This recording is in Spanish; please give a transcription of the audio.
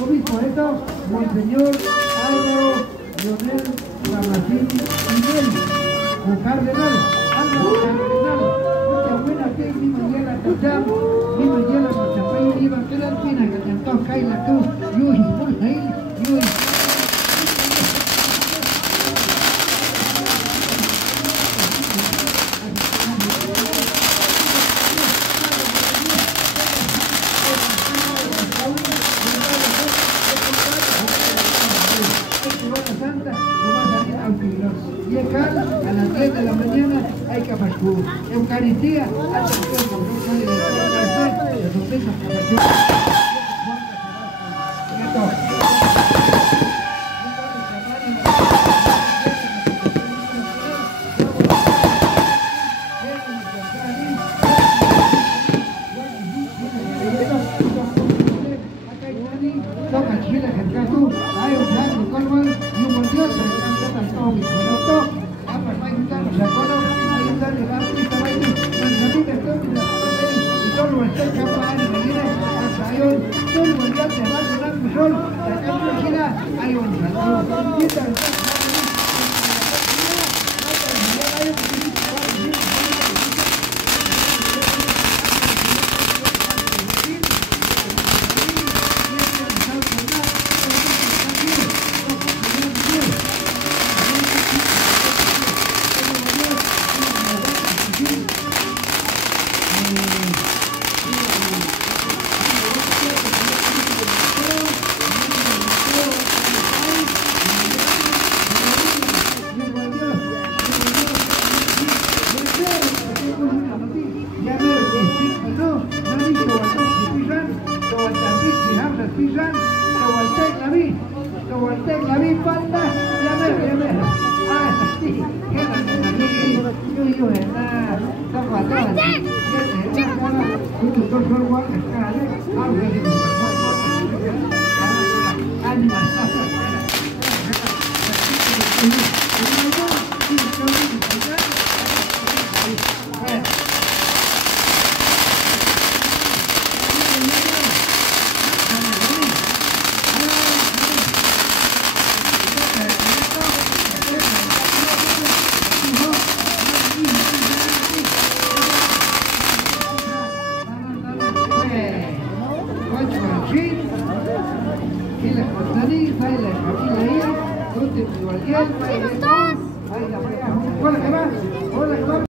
Obispo esto, Monseñor Álvaro Leonel Ramacín y o Cardenal, Álvaro Cardenal, mucha buena fe, mi mañana tacham, mi mañana machapay, iba a quedar pina que cantó Kaila tú, Yui, Mulay, Yui. Y acá, a las 10 de la mañana, hay Capachú. Eucaristía, hasta que la sorpresa Capachú. Toca chile, Jercazú, hay un plan de Colman y un buen Dios, todo mi corazón, a partir de los acuerdos, ahí está el arte, está ahí, las amigas, y solo está capaz de venir a Sayón, solo el día de la mejor, la cámara gira, hay un saludo. La vi panda, ya me. Ah, sí, que la yo verdad, está fatal. Un doctor fue igual que está, y la cortanita, y la capilla ahí, tú te cualquier, hola que va, hola que va.